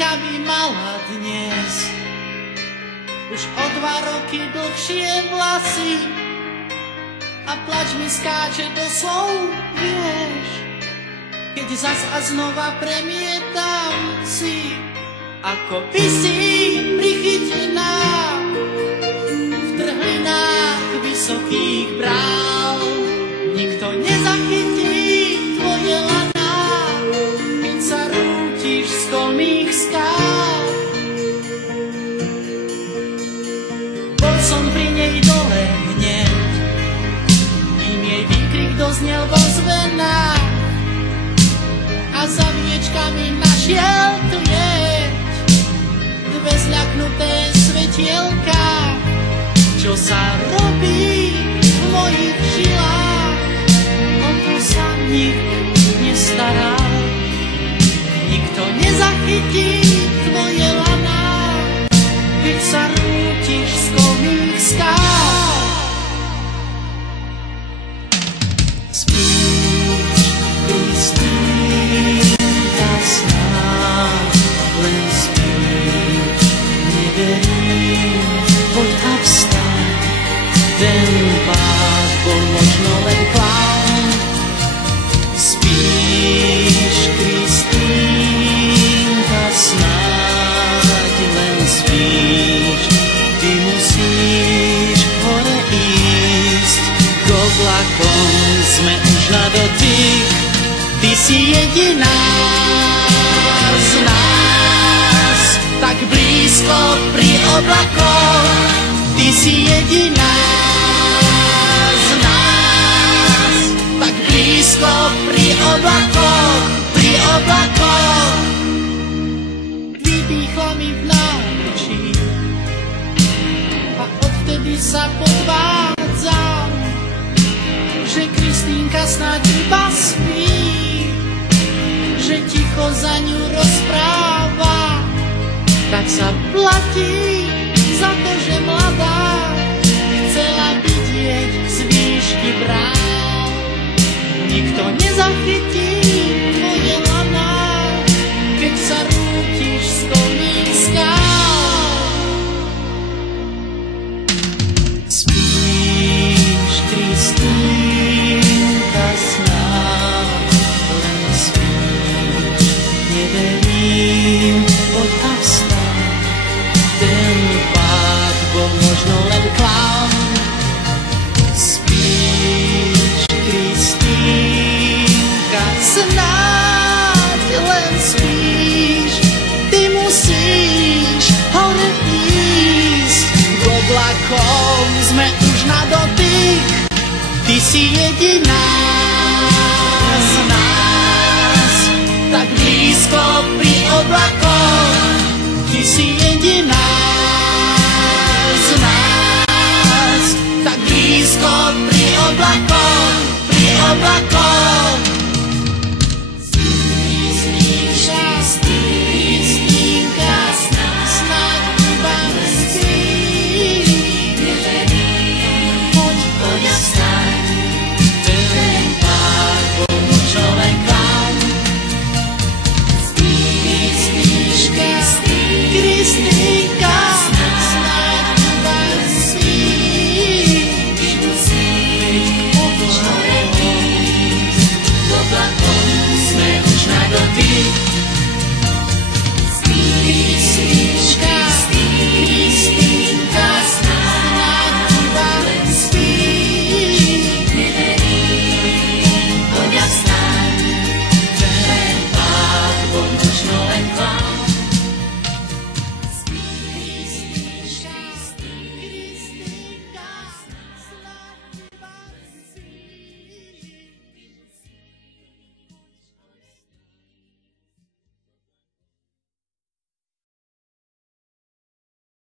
Kristinka by mala dnes už o 2 roky dlhšie vlasy a plač mi skáče do slov, vieš, keď zas a znova premietam si, ako by si prichytená v trhlinách vysokých brál. Nikto nezachytí tvoje laná, keď sa rútiš z kolmých skál. Bol som pri nej dole hneď, kým jej výkrik doznel vo zvenách a za viečkami našiel tu jeď dve zľaknuté svetielka. Čo sa robí v mojich žilách, o to sa nik nestará. Nikto nezachytí tvoje laná, keď sa rútiš z kolmých skál. Spíš, Kristýnka, snáď len spíš, neverím, poď a vstaň. Ten pád bol možno len klaun. Spíš, Kristýnka, snáď len spíš. Ty musíš hore ísť, k oblakom sme už na dotyk. Ty si jediná z nás, tak blízko pri oblakoch. Ty si jediná z nás, tak blízko pri oblakoch, pri oblakoch. Vydýchla mi v náručí a odtedy sa podvádzam, že Kristýnka snáď iba spí, že ticho za ňu rozpráva, tak sa platí za to, že mladá chcela vidieť z výšky brál. Nikto nezachytí tvoje laná, keď sa rútiš z kolmých skál. Spíš, Kristýnka, snáď len spíš, neverím, poď a vstaň. Ten pád bol možno len klaun. Spíš, Kristýnka, snáď len spíš. Ty musíš hore ísť, k oblakom sme už na dotyk. Ty si jediná z nás, tak blízko pri oblakoch. Ty si jediná z nás, tak blízko pri oblakoch, pri oblakoch.